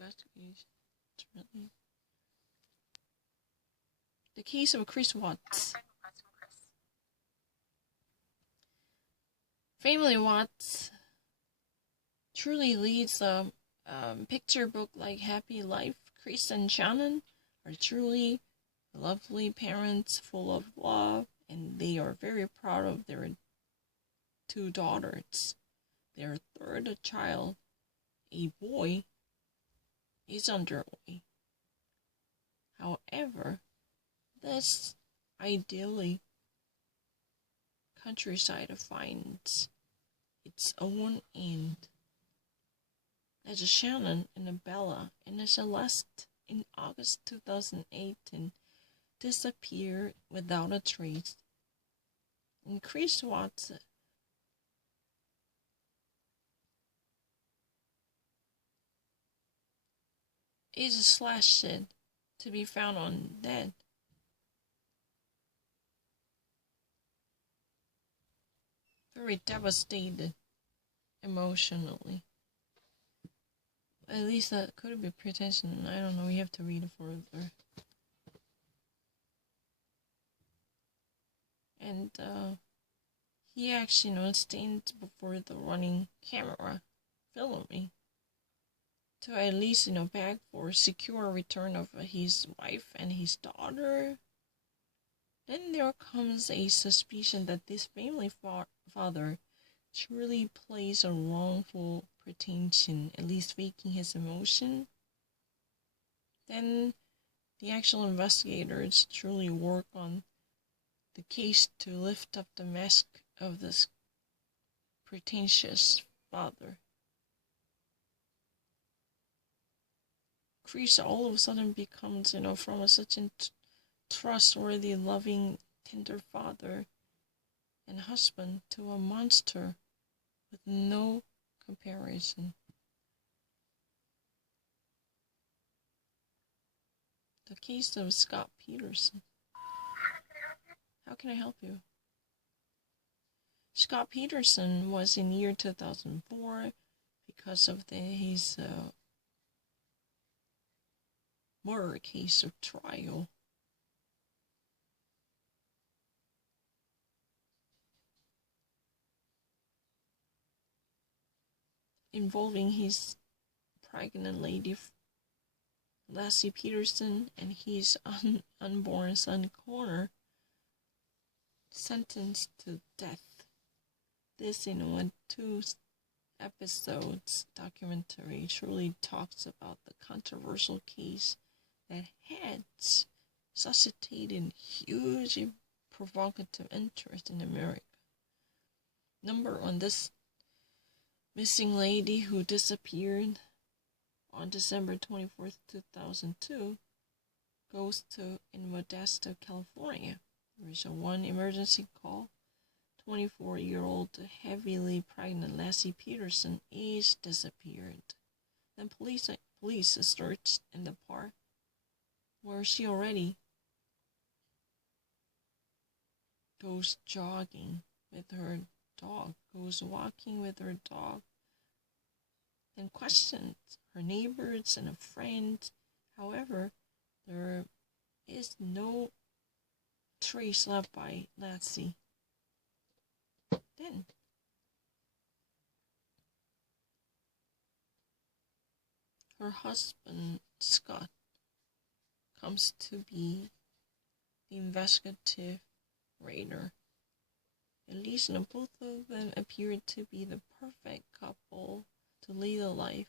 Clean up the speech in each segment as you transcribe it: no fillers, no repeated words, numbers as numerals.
investigation. It's really the case of Chris Watts. Family Watts truly leads a picture book like Happy Life. Chris and Shannon are truly lovely parents full of love, and they are very proud of their 2 daughters. Their 3rd child, a boy, is underway. However, this ideally countryside finds its own end. As Shannon and Bella and Celeste in August 2018 disappeared without a trace. And Chris Watts is slashed to be found on dead. Very devastated emotionally. At least that could be pretension. I don't know. We have to read it further. And he actually, stands before the running camera, filming, to at least, beg for secure return of his wife and his daughter. Then there comes a suspicion that this family father truly plays a wrongful pretension, at least faking his emotion. Then the actual investigators truly work on the case to lift up the mask of this pretentious father. Chris all of a sudden becomes, from such a trustworthy, loving, tender father and husband to a monster with no comparison. The case of Scott Peterson. How can I help you? Scott Peterson was in year 2004 because of his murder case of trial. Involving his pregnant lady, Laci Peterson, and his unborn son, Connor, sentenced to death. This, a 2 episodes documentary truly talks about the controversial case that had suscitated huge provocative interest in America. Number on this missing lady who disappeared on December 24th, 2002, goes to in Modesto, California. There is a 1 emergency call. 24-year-old heavily pregnant Laci Peterson is disappeared. Then police searched in the park where she already goes jogging with her dog, goes walking with her dog, then questioned her neighbors and a friend. However, there is no trace left by Laci. Then her husband, Scott, comes to be the investigative raider. At least both of them appeared to be the perfect couple to lead a life.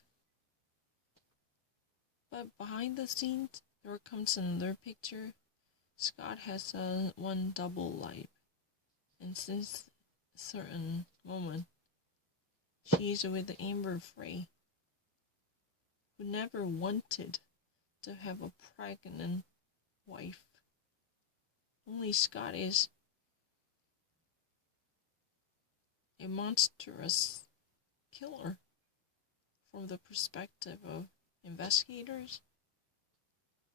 But behind the scenes, there comes another picture. Scott has one double life. And since a certain moment, she's with Amber Frey, who never wanted to have a pregnant wife. Only Scott is a monstrous killer from the perspective of investigators,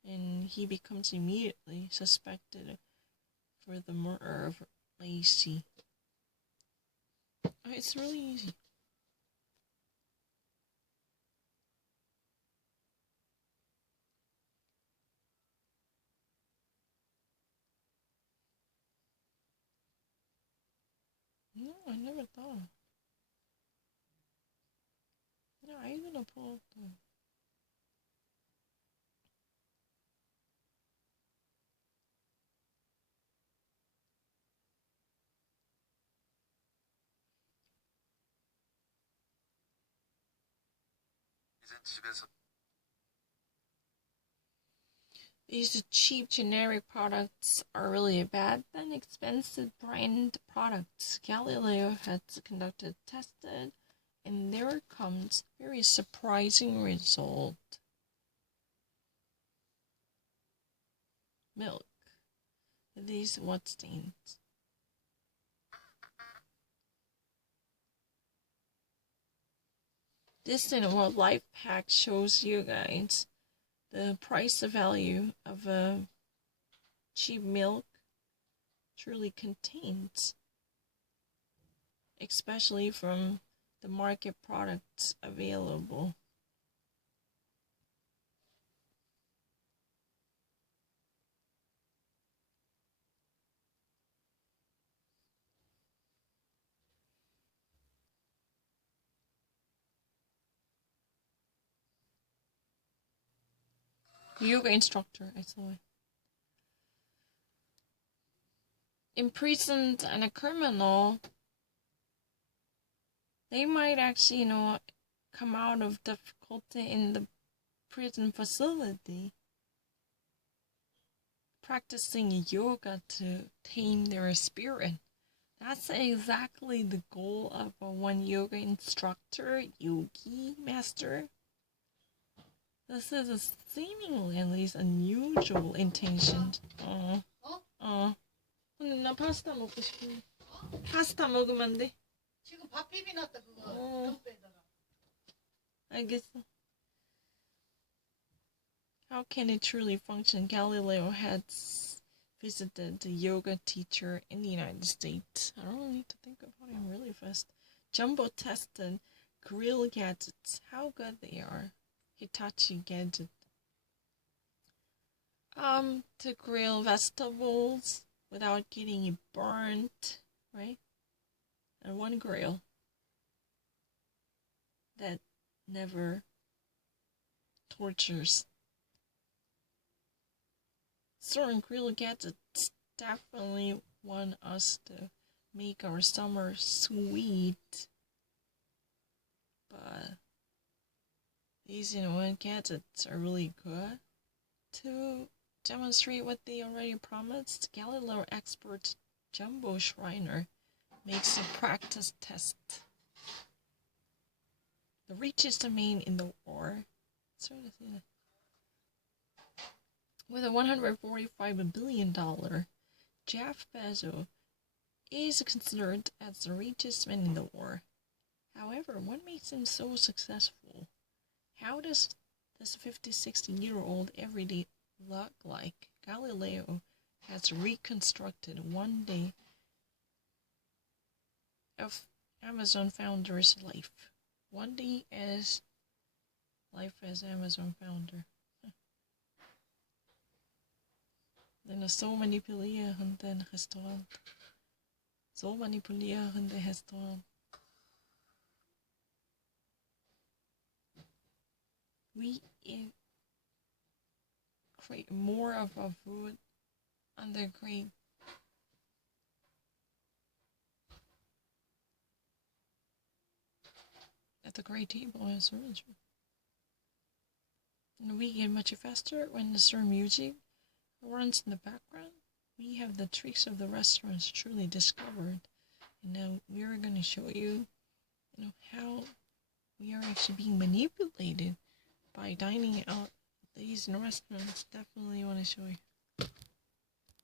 and he becomes immediately suspected for the murder of Laci. It's really easy. No, I never thought. No, I'm gonna pull up the. 이젠 집에서 These cheap generic products are really bad than expensive brand products. Galileo has conducted tested, and there comes very surprising result. Milk. These what stains? This in a life hack shows you guys the price value of a cheap milk truly contains, especially from the market products available. Yoga instructor, I saw it. Imprisoned and a criminal, they might actually, come out of difficulty in the prison facility, practicing yoga to tame their spirit. That's exactly the goal of one yoga instructor, yogi master. This is a seemingly at least unusual intention. 근데 나 파스타 먹고 싶어. 파스타 먹으면 안 돼? 지금 밥 비비놨다 그거 덤배다가. 알겠어. How can it truly function? Galileo has visited the yoga teacher in the United States. I don't need to think about him really fast. Jumbo tested grill gadgets. How good they are. Hitachi gadget. To grill vegetables without getting it burnt, right? And one grill that never tortures. Certain grill gadgets definitely want us to make our summer sweet, but these gadgets are really good. To demonstrate what they already promised, Galileo expert Jumbo Schreiner makes a practice test. The richest man in the world, with a $145 billion, Jeff Bezos is considered as the richest man in the world. However, what makes him so successful? How does this 56-year-old everyday look like? Galileo has reconstructed one day of Amazon founder's life. One day as life as Amazon founder. Den är så manipulerande en restaurant. Så manipulerande restaurant. We create more of our food on the great at the great table as furniture. And we get much faster when the certain music runs in the background. We have the tricks of the restaurants truly discovered. And now we're going to show you, how we are actually being manipulated by dining out these restaurants. Definitely want to show you.